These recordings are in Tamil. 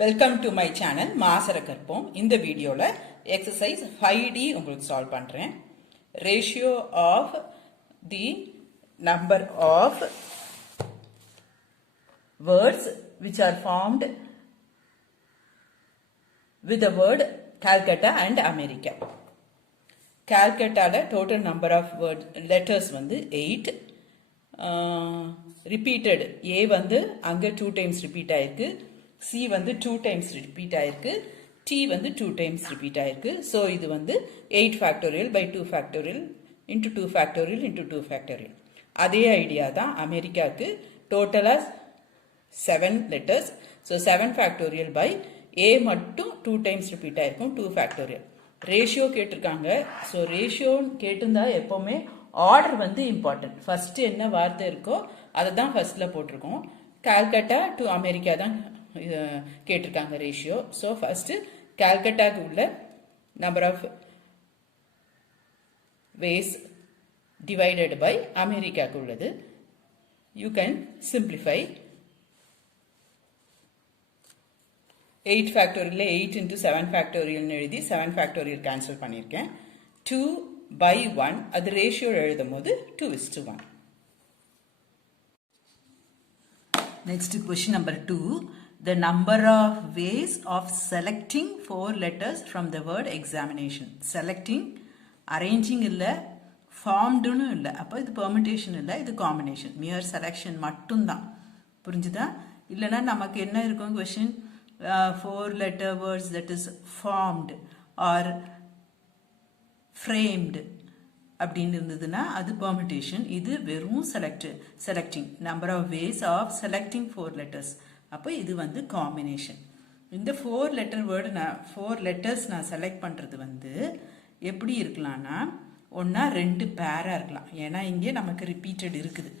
வெல்கம் டு மை சேனல் மாசர கற்போம். இந்த வீடியோல எக்ஸசைஸ் 5D உங்களுக்கு சால்வ் பண்றேன். Ratio of the number of words which are formed with the word Calcutta and America. Calcutta total number of word letters வந்து 8. repeated A வந்து அங்க 2 times repeat ஆயிருக்கு, C வந்து 2 times repeat ஆயிருக்கு, T வந்து 2 times repeat ஆயிருக்கு. So இது வந்து 8 factorial by 2 factorial into 2 factorial into 2 factorial. அதே ஐடியா தான் அமெரிக்காவுக்கு. டோட்டலா 7 letters. So 7 factorial by A மட்டும் 2 times repeat ஆயிருக்கும், 2 factorial. ரேஷியோ கேட்டிருக்காங்க. ஸோ ரேஷியோ கேட்டிருந்தா எப்போவுமே ஆர்டர் வந்து இம்பார்ட்டன்ட். ஃபர்ஸ்ட் என்ன வார்த்தை இருக்கோ அதை தான் ஃபர்ஸ்ட்ல போட்டிருக்கோம். கால்கட்டா டு அமெரிக்கா தான் கேட்டிருக்காங்க ரேஷியோ. ஸோ ஃபர்ஸ்ட் கால்கட்டாக்கு உள்ள number of ways divided by அமெரிக்காவுக்கு உள்ளது. You can simplify. 8 factorial 8 into 7 factorial எழுதி 7 factorial cancel பண்ணியிருக்கேன். 2 by 1 அது ரேஷியோ எழுதும் போது 2:1. Next question number 2. The number of ways of selecting 4 letters from the word examination. Selecting, arranging இல்ல, formedனு இல்ல. அப்போ இது permutation இல்ல, இது combination. Mere selection மட்டும்தான். புரிஞ்சுதா? இல்லைன்னா நமக்கு என்ன இருக்கும் question? 4 letter words that is formed or framed அப்படின்னு இருந்ததுன்னா அது permutation. இது வெறும் selecting number of ways of selecting 4 letters. அப்போ இது வந்து combination. இந்த 4 letter word 4 letters நான் select பண்றது வந்து எப்படி இருக்கலாம்னா ஒன்னா 2 பேரா இருக்கலாம். ஏன்னா இங்கே நமக்கு repeated இருக்குது.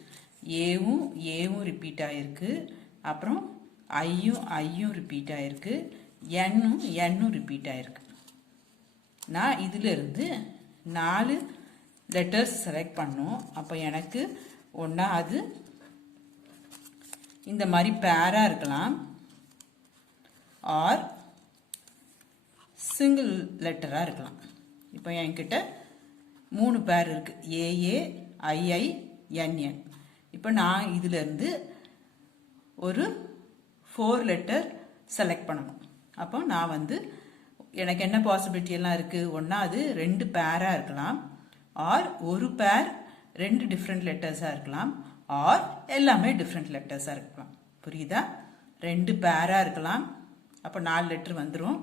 ஏவும் ரிப்பீட் ஆயிருக்கு, அப்புறம் ஐயும் ரிப்பீட் ஆயிருக்கு, என்னும் ரிப்பீட் ஆயிருக்கு. நான் இதுல இருந்து 4 லெட்டர்ஸ் செலக்ட் பண்ணோம். அப்போ எனக்கு ஒன்னா அது இந்த மாதிரி பேரா இருக்கலாம், ஆர் சிங்கிள் லெட்டரா இருக்கலாம். இப்போ என்கிட்ட 3 பேர் இருக்கு, ஏஏ ஐஐ என்என். இப்போ நான் இதுல இருந்து ஒரு 4 லெட்டர் செலக்ட் பண்ணணும். அப்போ நான் வந்து எனக்கு என்ன பாசிபிலிட்டி எல்லாம் இருக்கு? ஒன்னா அது 2 பேரா இருக்கலாம், ஆர் ஒரு பேர் 2 டிஃப்ரெண்ட் லெட்டர்ஸா இருக்கலாம், ஆர் எல்லாமே டிஃப்ரெண்ட் லெட்டர்ஸா இருக்கலாம். புரியுதா? 2 பேரா இருக்கலாம், அப்போ 4 லெட்டர் வந்துடும்.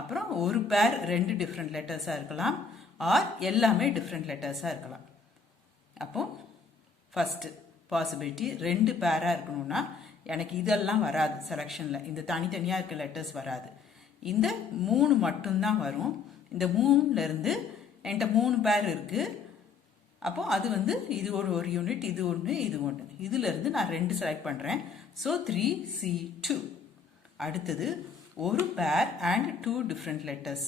அப்புறம் ஒரு பேர் 2 டிஃப்ரெண்ட் லெட்டர்ஸா இருக்கலாம், ஆர் எல்லாமே டிஃப்ரெண்ட் லெட்டர்ஸா இருக்கலாம். அப்போ ஃபர்ஸ்ட் பாசிபிலிட்டி 2 பேரா இருக்கணும்னா எனக்கு இதெல்லாம் வராது செலெக்ஷனில். இந்த தனித்தனியாக இருக்க லெட்டர்ஸ் வராது, இந்த 3 மட்டும்தான் வரும். இந்த 3லேருந்து என்கிட்ட 3 பேர் இருக்குது. அப்போ அது வந்து இது ஒரு யூனிட், இது ஒன்று, இது ஒன்று. இதுலேருந்து நான் 2 செலக்ட் பண்ணுறேன். So 3C2. அடுத்தது ஒரு பேர் அண்ட் 2 டிஃப்ரெண்ட் லெட்டர்ஸ்.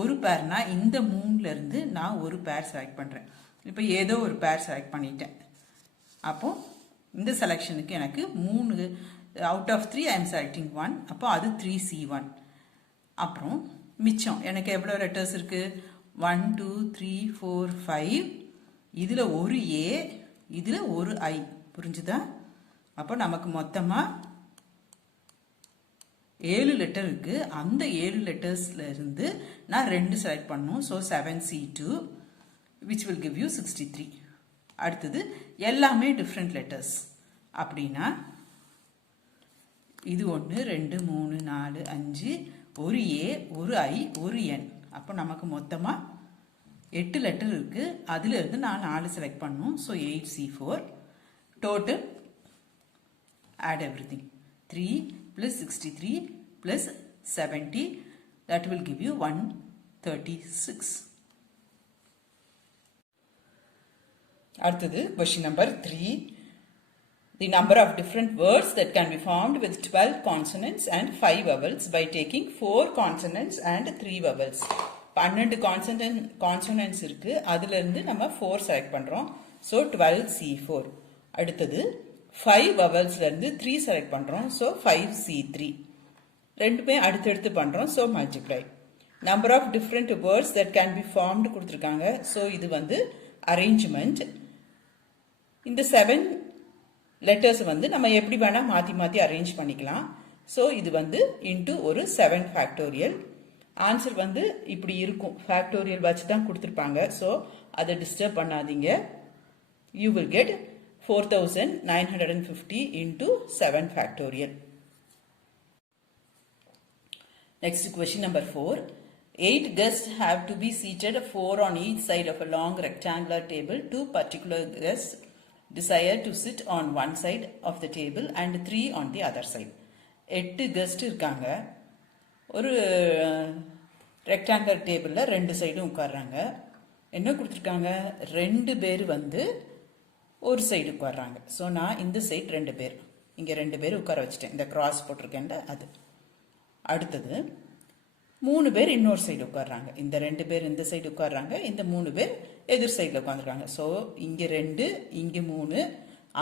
ஒரு பேர்னா இந்த 3லேருந்து நான் ஒரு பேர் செலக்ட் பண்ணுறேன். இப்போ ஏதோ ஒரு பேர் செலக்ட் பண்ணிட்டேன். அப்போது இந்த செலெக்ஷனுக்கு எனக்கு 3 out of 3 I am selecting 1. அப்போ அது 3C1. அப்புறம் மிச்சம் எனக்கு எவ்வளோ லெட்டர்ஸ் இருக்கு? 1 2 3 4 5. இதில் ஒரு ஏ, இதில் ஒரு ஐ. புரிஞ்சுதா? அப்போ நமக்கு மொத்தமாக 7 லெட்டர் இருக்கு. அந்த 7 லெட்டர்ஸ்ல இருந்து நான் 2 செலக்ட் பண்ணணும். So 7C2 which will give you 63. அடுத்தது எல்லாமே டிஃப்ரெண்ட் லெட்டர்ஸ். அப்படின்னா இது 1 2 3 4 5, ஒரு ஏ, ஒரு ஐ, ஒரு என். அப்போ நமக்கு மொத்தமாக 8 லெட்டர் இருக்கு. அதுல இருந்து நான் 4 செலக்ட் பண்ணணும். So 8C4. Total add everything. 3 plus 63 plus 70, that will give you 136. அடுத்தது question number 3. The number of different words that can be formed with 12 consonants and 5 vowels by taking 4 consonants and 3 vowels. 12 consonants இருக்கு, அதுல இருந்து நம்ம 4 செலக்ட் பண்றோம். So 12C4. அடுத்தது 5 vowelsல இருந்து 3 செலக்ட் பண்றோம். So 5C3. ரெண்டுமே அடுத்தடுத்து பண்ணுறோம். So multiply. Number of different words that can be formed கொடுத்துருக்காங்க. ஸோ இது வந்து அரேஞ்ச்மெண்ட். இந்த 7 லெட்டர்ஸ் வந்து நம்ம எப்படி வேணால் மாற்றி மாற்றி அரேஞ்ச் பண்ணிக்கலாம். ஸோ இது வந்து இன்ட்டு ஒரு 7 ஃபேக்டோரியல். ஆன்சர் வந்து இப்படி இருக்கும். ஃபேக்டோரியல் வச்சு தான் கொடுத்துருப்பாங்க. ஸோ அதை டிஸ்டர்ப் பண்ணாதீங்க. You will get 4950 into 7 factorial. Next question number 4. 8 guests have to be seated 4 on each side of a long rectangular table. 2 particular guests desire to sit on one side of the table and 3 on the other side. 8 guests இருக்காங்க. ஒரு ரெக்டாங்குலர் டேபிளில் 2 சைடும் உட்கார்றாங்க. என்ன கொடுத்துருக்காங்க? 2 பேர் வந்து ஒரு சைடு உட்கார்றாங்க. ஸோ நான் இந்த சைடு 2 பேர், இங்கே 2 பேர் உட்கார வச்சுட்டேன். இந்த கிராஸ் போட்டிருக்கேன்ல அது. அடுத்தது 3 பேர் இன்னொரு சைடு உட்கார்றாங்க. இந்த 2 பேர் இந்த சைடு உட்கார்றாங்க, இந்த 3 பேர் எதிர் சைடில் உட்காந்துருக்காங்க. ஸோ இங்கே 2, இங்கே 3,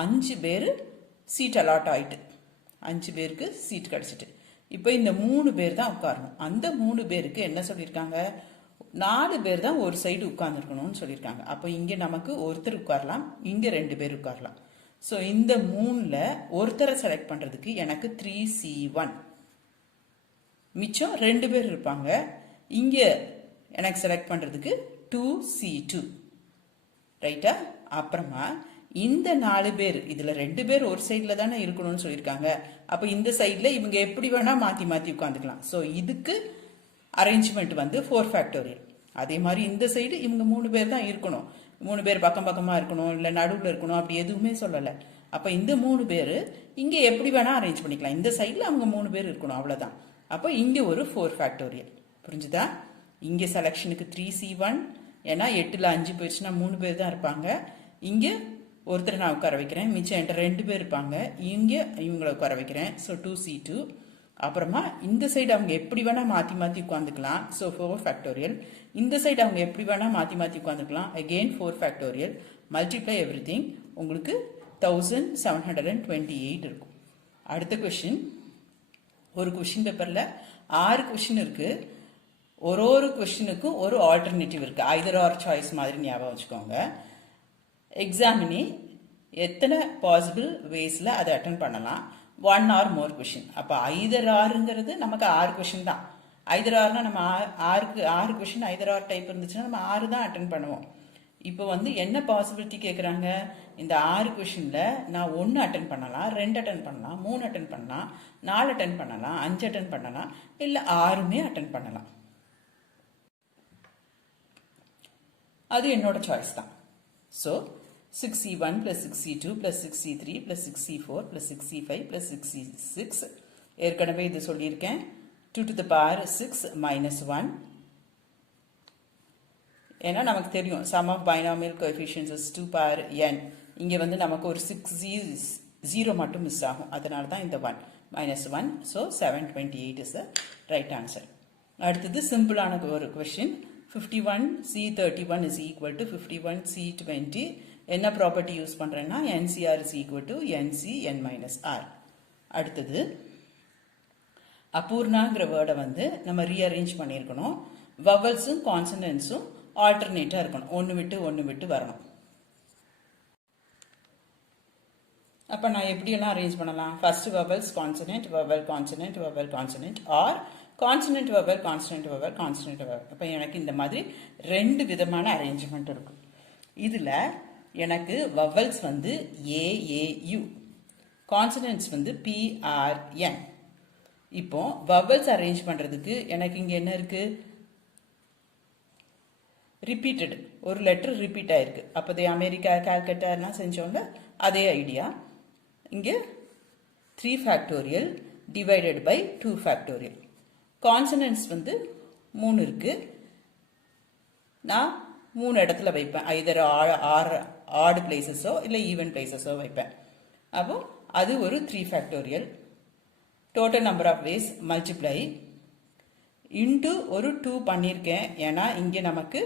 5 பேர் சீட் அலாட் ஆகிட்டு, 5 பேருக்கு சீட் கிடச்சிட்டு. இப்போ இந்த 3 பேர் தான் உட்காரணும். அந்த 3 பேருக்கு என்ன சொல்லியிருக்காங்க? 4 பேர் தான் ஒரு சைடு உட்கார்ந்துருக்கணும்னு சொல்லியிருக்காங்க. அப்போ இங்கே நமக்கு ஒருத்தர் உட்காரலாம், இங்கே 2 பேர் உட்காரலாம். ஸோ இந்த 3ல் ஒருத்தரை செலக்ட் பண்ணுறதுக்கு எனக்கு 3C1, மிச்சம் 2 பேர் இருப்பாங்க. இங்கே எனக்கு செலக்ட் பண்ணுறதுக்கு 2C2, ரைட்டா? அப்புறமா இந்த 4 பேர், இதில் 2 பேர் ஒரு சைடில் தானே இருக்கணும்னு சொல்லியிருக்காங்க. அப்போ இந்த சைடில் இவங்க எப்படி வேணால் மாற்றி மாற்றி உட்காந்துக்கலாம். ஸோ இதுக்கு அரேஞ்ச்மெண்ட் வந்து 4 ஃபேக்டோரியல். அதே மாதிரி இந்த சைடு இவங்க 3 பேர் தான் இருக்கணும், 3 பேர் பக்கம் பக்கமாக இருக்கணும், இல்லை நடுவில் இருக்கணும், அப்படி எதுவுமே சொல்லலை. அப்போ இந்த 3 பேர் இங்கே எப்படி வேணால் அரேஞ்ச் பண்ணிக்கலாம். இந்த சைடில் அவங்க 3 பேர் இருக்கணும், அவ்வளோதான். அப்போ இங்கே ஒரு 4 ஃபேக்டோரியல். புரிஞ்சுதா? இங்கே செலெக்ஷனுக்கு 3C1, ஏன்னா 8ல் 5 போயிடுச்சுன்னா 3 பேர் தான் இருப்பாங்க. இங்கே ஒருத்தர் நான் உட்கார வைக்கிறேன், மிச்சம் என்கிட்ட 2 பேர் இருப்பாங்க, இங்கே இவங்களை உட்கார வைக்கிறேன். So 2C2. அப்புறமா இந்த சைடு அவங்க எப்படி வேணால் மாற்றி மாற்றி உட்காந்துக்கலாம். So 4 factorial. இந்த சைடு அவங்க எப்படி வேணால் மாற்றி மாற்றி உட்காந்துக்கலாம். Again 4 factorial. Multiply every thing. உங்களுக்கு 1728 இருக்கும். அடுத்த கொஷின். ஒரு கொஷின் பேப்பரில் 6 கொஷின் இருக்குது. ஒரு கொஷினுக்கும் ஒரு ஆல்டர்னேட்டிவ் இருக்குது. ஐதர் ஆர் சாய்ஸ் மாதிரி ஞாபகம் வச்சுக்கோங்க. எக்ஸாமினி எத்தனை பாசிபிள் வேஸில் அதை அட்டன் பண்ணலாம்? 1 or more கொஷின். அப்போ ஐதர் ஆறுங்கிறது நமக்கு 6 கொஷின் தான். ஐதர் ஆறுனா நம்ம 6 கொஷின் ஐதர் ஆர் டைப் இருந்துச்சுன்னா நம்ம 6 தான் அட்டன் பண்ணுவோம். இப்போ வந்து என்ன பாசிபிலிட்டி கேட்குறாங்க? இந்த 6 கொஷினில் நான் 1 அட்டன் பண்ணலாம், 2 அட்டன் பண்ணலாம், 3 அட்டன் பண்ணலாம், 4 அட்டன் பண்ணலாம், 5 அட்டன் பண்ணலாம், இல்லை 6மே அட்டன் பண்ணலாம். அது என்னோட சாய்ஸ் தான். So 6C1 plus 6C2 plus 6C3 plus 6C4 plus 6C5 plus 6C6. ஏற்கனவே இது சொல்லியிருக்கேன். 2 to the power 6 minus 1. ஏன்னா நமக்கு தெரியும் sum of binomial coefficients is 2 power n. இங்கே வந்து நமக்கு ஒரு 6 மட்டும் மிஸ் ஆகும், அதனால தான் இந்த 1 minus 1. So 728 is the right answer. அடுத்தது சிம்பிளான ஒரு question. 51C31 is equal to 51C20. என்ன ப்ராப்பர்ட்டி யூஸ் பண்ணுறேன்னா NCR is equal to NCN minus R. அடுத்தது அபூர்ணாங்கிற வேர்டை வந்து நம்ம ரீஅரேஞ்ச் பண்ணியிருக்கணும். வவல்ஸும் கான்சனன்ஸும் ஆல்டர்னேட்டாக இருக்கணும், ஒன்று விட்டு வரணும். அப்போ நான் எப்படியெல்லாம் அரேஞ்ச் பண்ணலாம்? First vowels consonant, vowel consonant, vowel consonant, or consonant vowel, consonant vowel, consonant vowel. அப்போ எனக்கு இந்த மாதிரி 2 விதமான அரேஞ்ச்மெண்ட் இருக்கும். இதில் எனக்கு வவல்ஸ் வந்து AAU, கான்சனன்ட்ஸ் வந்து PRN. இப்போ வவல்ஸ் அரேஞ்ச் பண்ணுறதுக்கு எனக்கு இங்கே என்ன இருக்குது? ரிப்பீட்டட், ஒரு லெட்டர் ரிப்பீட் ஆயிருக்கு. அப்போ அமெரிக்கா, கால்கட்டாலாம் செஞ்சோம்ல, அதே ஐடியா. இங்கே 3 factorial divided by 2 factorial. Consonants வந்து 3 இருக்குது. நான் 3 இடத்துல வைப்பேன், ஐதர் ஆட் பிளேசஸோ இல்லை ஈவன் பிளேசஸோ வைப்பேன். அப்போ அது ஒரு 3 factorial. Total number of ways multiply into ஒரு 2 பண்ணியிருக்கேன், ஏன்னா இங்கே நமக்கு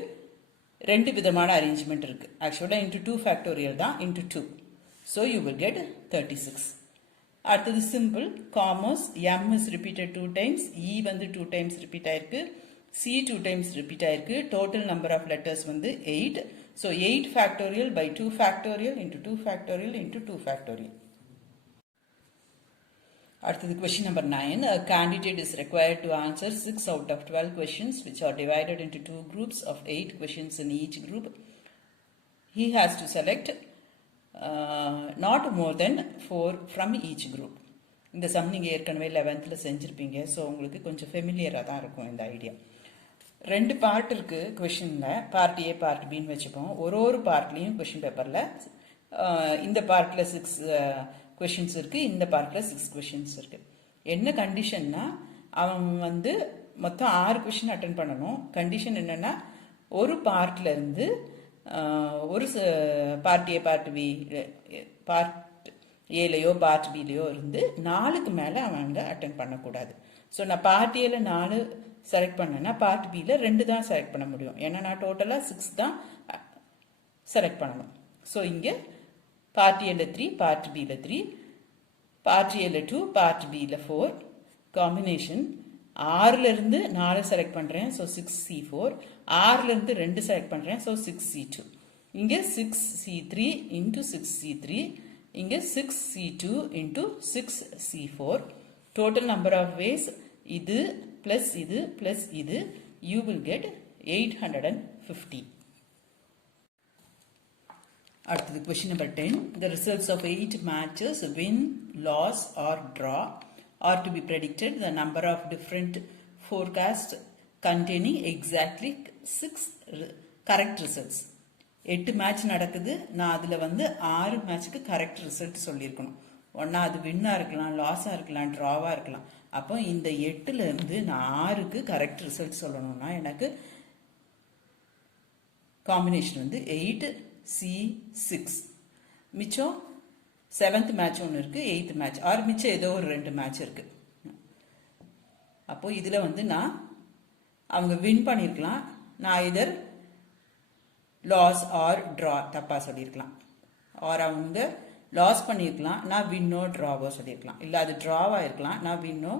2 விதமான அரேஞ்ச்மெண்ட் இருக்குது. ஆக்சுவலாக இன்ட்டு 2 ஃபேக்டோரியல் தான், into 2. So you will get 36. அடுத்தது simple commerce M is repeated 2 times, E வந்து 2 times ரிப்பீட் ஆயிருக்கு, சி 2 times ரிப்பீட் ஆயிருக்கு, டோட்டல் நம்பர் ஆஃப் லெட்டர்ஸ் வந்து 8. So 8 factorial by 2 factorial into 2 factorial into 2 factorial. அடுத்தது question number 9. A candidate is required to answer 6 out of 12 questions which are divided into 2 groups of 8 questions in each group. He has to select not more than 4 from each group. இந்த சம் நீங்கள் ஏற்கனவே 11th செஞ்சுருப்பீங்க. ஸோ உங்களுக்கு கொஞ்சம் ஃபெமிலியராக தான் இருக்கும் இந்த ஐடியா. 2 பார்ட் இருக்குது கொஷினில், பார்ட் ஏ பார்ட் பின்னு வச்சுப்போம். ஒரு பார்ட்லேயும் கொஷின் பேப்பரில் இந்த பார்ட்டில் 6 கொஷின்ஸ் இருக்குது, இந்த பார்ட்டில் 6 கொஷின்ஸ் இருக்குது. என்ன கண்டிஷன்னா அவன் வந்து மொத்தம் 6 கொஷின் அட்டன் பண்ணணும். கண்டிஷன் என்னென்னா ஒரு பார்ட்லேருந்து ஒரு part A part B part ஏலையோ பார்ட் பிலையோ இருந்து 4க்கு மேலே அவங்க அட்டன் பண்ணக்கூடாது. ஸோ நான் பார்ட் ஏல 4 செலக்ட் பண்ணேன்னா பார்ட் பியில் 2 தான் செலக்ட் பண்ண முடியும். ஏன்னா நான் டோட்டலாக 6 தான் செலக்ட் பண்ணணும். ஸோ இங்கே பார்ட் ஏல 3, பார்ட் பியில் 3, பார்ட் ஏல 2, பார்ட் பியில் 4. காம்பினேஷன் 6லேருந்து 4 செலக்ட் பண்ணுறேன், ஸோ 6C4. 6லேருந்து 2 செலக்ட் பண்ணுறேன், ஸோ 6C2. இங்கே 6C3 இன்ட்டு 6C3, இங்கே 6C2 into 6C4. Total number of ways இது ப்ளஸ் இது ப்ளஸ் இது, யூ வில் கெட் 850. அடுத்தது question number 10. The results of 8 matches, win, loss or draw, are to be predicted. The number of different forecasts containing exactly 6 correct results. 8 match நடக்குது, நான் அதில் வந்து 6 மேட்ச்சுக்கு கரெக்ட் ரிசல்ட் சொல்லியிருக்கணும். ஒன்றா அது வின்னாக இருக்கலாம், லாஸாக இருக்கலாம், ட்ராவாக இருக்கலாம். அப்போ இந்த 8லேருந்து நான் 6க்கு கரெக்ட் ரிசல்ட் சொல்லணும்னா எனக்கு காம்பினேஷன் வந்து 8C6. மிச்சம் 7th மேட்ச் ஒன்று இருக்குது, 8th மேட்ச் ஆர் மிச்சம் ஏதோ ஒரு 2 மேட்ச் இருக்குது. அப்போது இதில் வந்து நான் அவங்க வின் பண்ணியிருக்கலாம், நான் இதர் லாஸ் ஆர் ட்ரா தப்பாக சொல்லியிருக்கலாம். ஆர் அவங்க லாஸ் பண்ணியிருக்கலாம், நான் வின்னோ ட்ராவோ சொல்லியிருக்கலாம். இல்லை அது ட்ராவாக இருக்கலாம், நான் வின்னோ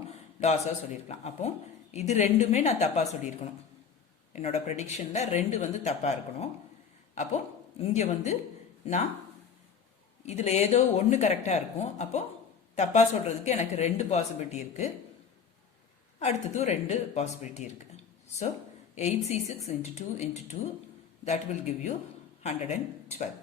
லாஸோ சொல்லியிருக்கலாம். அப்போ இது ரெண்டுமே நான் தப்பாக சொல்லியிருக்கணும். என்னோட ப்ரெடிக்ஷனில் 2 வந்து தப்பாக இருக்கணும். அப்போ இங்கே வந்து நான் இதில் ஏதோ ஒன்று கரெக்டாக இருக்கும். அப்போது தப்பாக சொல்கிறதுக்கு எனக்கு 2 பாசிபிலிட்டி இருக்குது, அடுத்ததும் 2 பாசிபிலிட்டி இருக்குது. So 8C6 into 2 into 2, that will give you 112.